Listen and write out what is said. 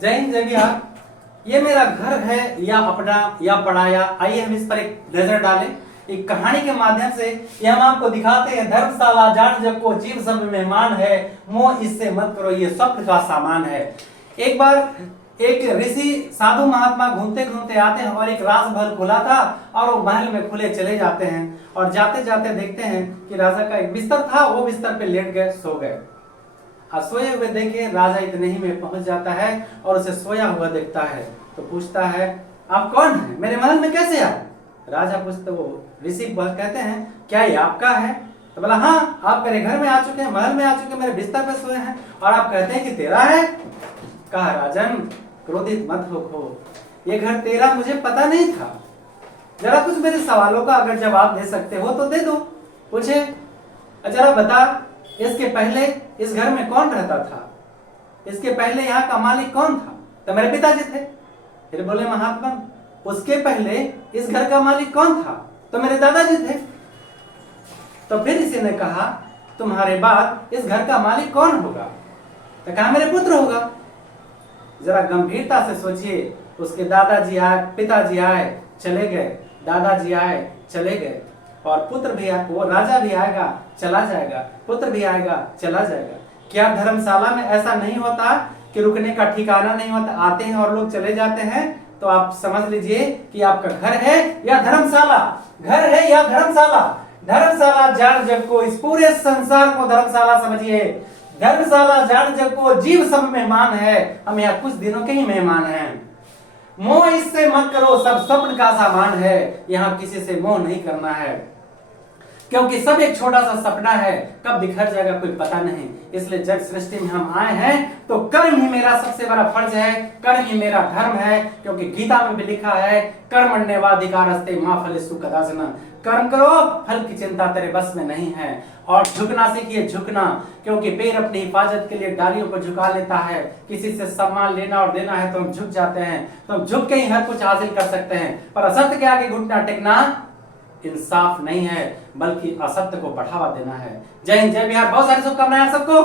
जय हिंद जय बिहार। ये मेरा घर है या अपना या पढ़ाया, आइए हम इस पर एक नजर डालें। एक कहानी के माध्यम से ये हम आपको दिखाते हैं। धर्मशाला जान जग को जीव सब मेहमान है, मोह इससे मत करो ये स्वप्न का सामान है। एक बार एक ऋषि साधु महात्मा घूमते घूमते आते हैं और एक राजमहल खुला था और वो महल में खुले चले जाते हैं और जाते जाते देखते हैं कि राजा का एक बिस्तर था, वो बिस्तर पे लेट गए, सो गए। और सोए हुए देखे राजा इतने ही में पहुंच जाता है और उसे सोया हुआ देखता है तो पूछता है, आप कौन है, मेरे महल में कैसे आए? राजा पूछते, वो ऋषि कहते हैं, क्या ये आपका है? तो बोला, हाँ, आप मेरे घर में आ चुके हैं, महल में आ चुके हैं, मेरे बिस्तर पे सोए हैं और आप कहते हैं कि तेरा है। कहा, राजन क्रोधित मत हो, ये घर तेरा मुझे पता नहीं था। जरा कुछ मेरे सवालों का अगर जवाब दे सकते हो तो दे दो। पूछे, जरा बता, इसके पहले इस घर में कौन रहता था? इसके पहले यहाँ का मालिक कौन था? तो मेरे पिताजी थे। फिर बोले महात्मा, उसके पहले इस घर का मालिक कौन था? तो मेरे दादाजी थे। तो फिर इसी ने कहा, तुम्हारे बाद इस घर का मालिक कौन होगा? तो कहा, मेरे पुत्र होगा। जरा गंभीरता से सोचिए, उसके दादाजी आए, पिताजी आए, चले गए, दादाजी आए, चले गए, और पुत्र भी आए, वो राजा भी आएगा, चला जाएगा, पुत्र भी आएगा, चला जाएगा। क्या धर्मशाला में ऐसा नहीं होता कि रुकने का ठिकाना नहीं होता, आते हैं और लोग चले जाते हैं? तो आप समझ लीजिए कि आपका घर है या धर्मशाला, घर है या धर्मशाला। धर्मशाला जान जग को, इस पूरे संसार को धर्मशाला समझिए। धर्मशाला जान जग को जीव सब मेहमान है, हम यहाँ कुछ दिनों के ही मेहमान हैं। मोह इससे मत करो, सब स्वप्न का सामान है, यहाँ किसी से मोह नहीं करना है, क्योंकि सब एक छोटा सा सपना है, कब बिखर जाएगा कोई पता नहीं। इसलिए जग सृष्टि में हम आए हैं तो कर्म ही मेरा सबसे बड़ा फर्ज है, कर्म ही मेरा धर्म है, क्योंकि गीता में भी लिखा है, कर्मण्येवाधिकारस्ते मा फलेषु कदाचन। कर्म करो, फल की चिंता तेरे बस में नहीं है। और झुकना सीखिए, झुकना, क्योंकि पैर अपनी हिफाजत के लिए डालियों को झुका लेता है। किसी से सम्मान लेना और देना है तो हम झुक जाते हैं, तो हम झुक के ही हर कुछ हासिल कर सकते हैं। पर असत्य के आगे घुटना टेकना इंसाफ नहीं है, बल्कि असत्य को बढ़ावा देना है। जय हिंद जय बिहार। बहुत सारी शुभकामनाएं आप सबको।